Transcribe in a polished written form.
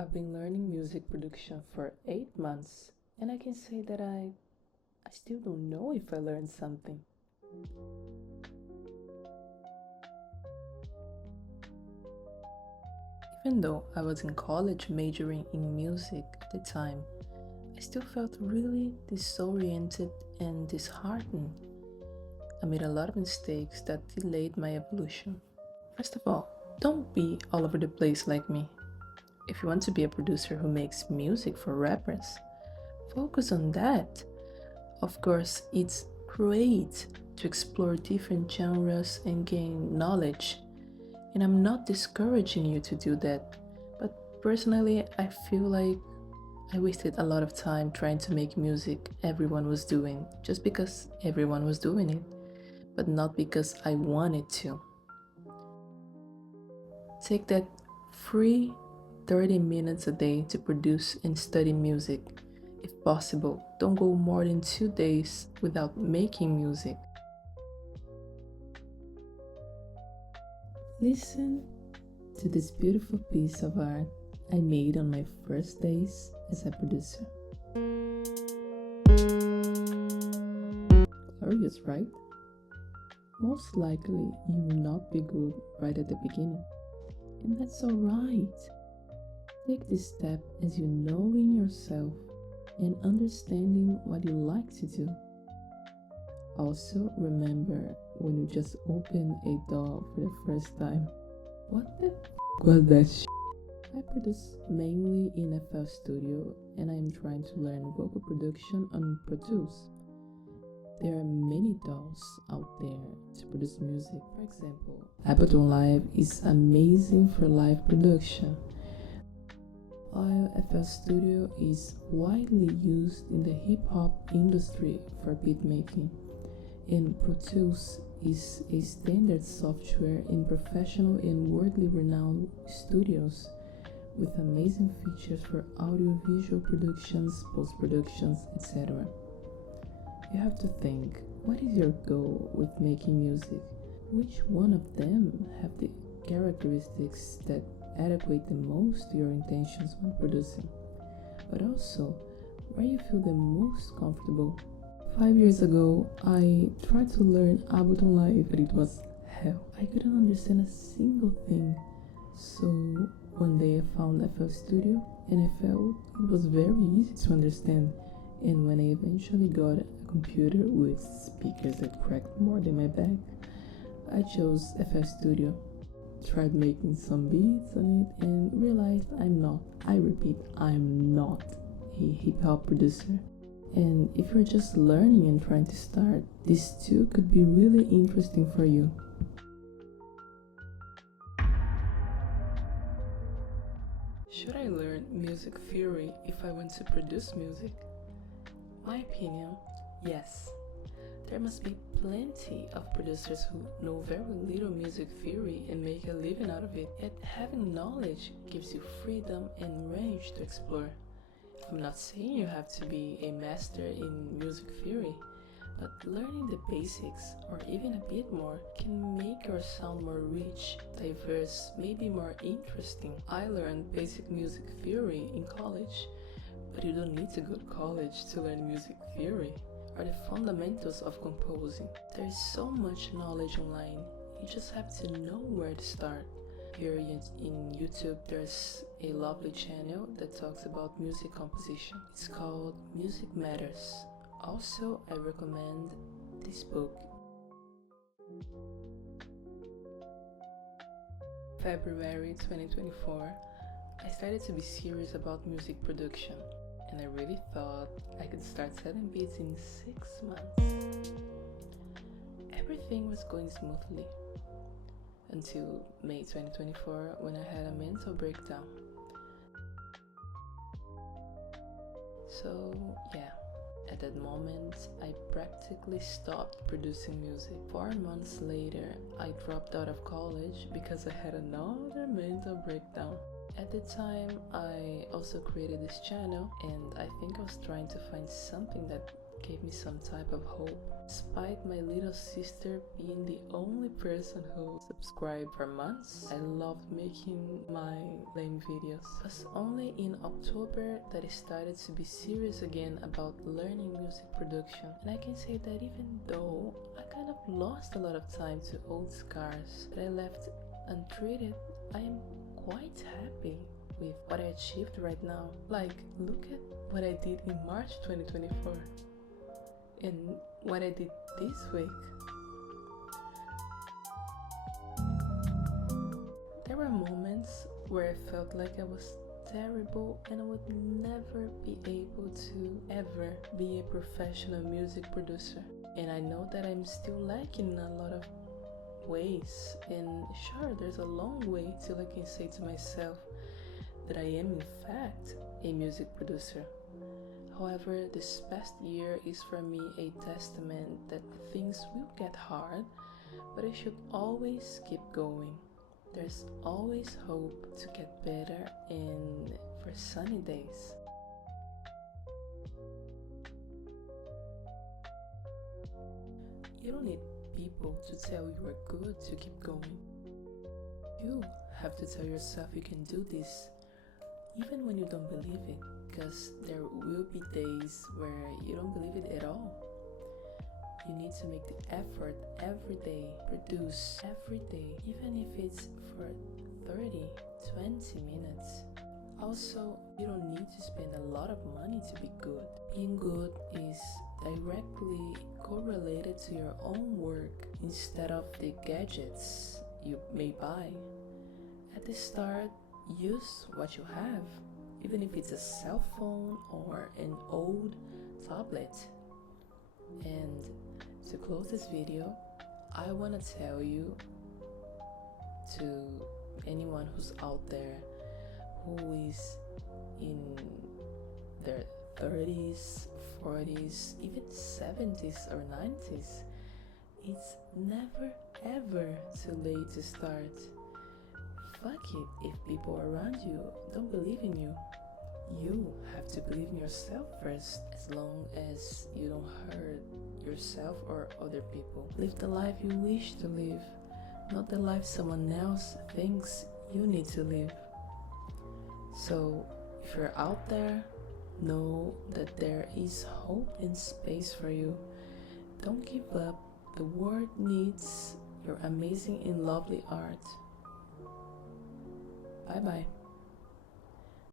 I've been learning music production for 8 months, and I can say that I still don't know if I learned something. Even though I was in college majoring in music at the time, I still felt really disoriented and disheartened. I made a lot of mistakes that delayed my evolution. First of all, don't be all over the place like me. If you want to be a producer who makes music for rappers, focus on that. Of course, it's great to explore different genres and gain knowledge, and I'm not discouraging you to do that. But personally, I feel like I wasted a lot of time trying to make music everyone was doing just because everyone was doing it, but not because I wanted to. Take that free 30 minutes a day to produce and study music. If possible, don't go more than 2 days without making music. Listen to this beautiful piece of art I made on my first days as a producer. Glorious, right? Most likely you will not be good right at the beginning, and that's alright. Take this step as you knowing yourself and understanding what you like to do. Also, remember when you just open a door for the first time, what the was that I produce mainly in FL Studio, and I am trying to learn vocal production on Pro Tools. There are many tools out there to produce music. For example, Ableton Live is amazing for live production, while FL Studio is widely used in the hip-hop industry for beat making, and Pro Tools is a standard software in professional and worldly renowned studios with amazing features for audio-visual productions, post-productions, etc. You have to think, what is your goal with making music? Which one of them have the characteristics that adequate the most to your intentions when producing? But also, where you feel the most comfortable. 5 years ago, I tried to learn Ableton Live, but it was hell. I couldn't understand a single thing. So one day I found FL Studio, and I felt it was very easy to understand. And when I eventually got a computer with speakers that cracked more than my back, I chose FL Studio, tried making some beats on it, and realized I'm not a hip hop producer. And if you're just learning and trying to start, this too could be really interesting for you. Should I learn music theory if I want to produce music? My opinion, yes. There must be plenty of producers who know very little music theory and make a living out of it, yet having knowledge gives you freedom and range to explore. I'm not saying you have to be a master in music theory, but learning the basics or even a bit more can make your sound more rich, diverse, maybe more interesting. I learned basic music theory in college, but you don't need to go to college to learn music theory or the fundamentals of composing. There is so much knowledge online, you just have to know where to start. Here in YouTube, there's a lovely channel that talks about music composition. It's called Music Matters. Also, I recommend this book. February 2024, I started to be serious about music production, and I really thought I could start selling beats in 6 months. Everything was going smoothly until May 2024 when I had a mental breakdown. So yeah, at that moment I practically stopped producing music. 4 months later I dropped out of college because I had another mental breakdown. At the time I also created this channel, and I think I was trying to find something that gave me some type of hope. Despite my little sister being the only person who subscribed for months, I loved making my lame videos. It was only in October that I started to be serious again about learning music production. And I can say that even though I kind of lost a lot of time to old scars that I left untreated, I am quite happy with what I achieved right now. Like, look at what I did in March 2024 and what I did this week. There were moments where I felt like I was terrible and I would never be able to ever be a professional music producer. And I know that I'm still lacking in a lot of ways, and sure, there's a long way till I can say to myself that I am in fact a music producer. However, this past year is for me a testament that things will get hard, but I should always keep going. There's always hope to get better and for sunny days. You don't need people to tell you are good to keep going. You have to tell yourself you can do this, even when you don't believe it, because there will be days where you don't believe it at all. You need to make the effort every day, produce every day, even if it's for 30, 20 minutes. Also, you don't need to spend a lot of money to be good. Being good is directly correlated to your own work instead of the gadgets you may buy. At the start, use what you have, even if it's a cell phone or an old tablet. And to close this video, I want to tell you, to anyone who's out there who is in their 30s, 40s, even 70s or 90s, it's never ever too late to start. Fuck it if people around you don't believe in you. You have to believe in yourself first, as long as you don't hurt yourself or other people. Live the life you wish to live, not the life someone else thinks you need to live. So, if you're out there, know that there is hope and space for you. Don't give up. The world needs your amazing and lovely art. Bye bye.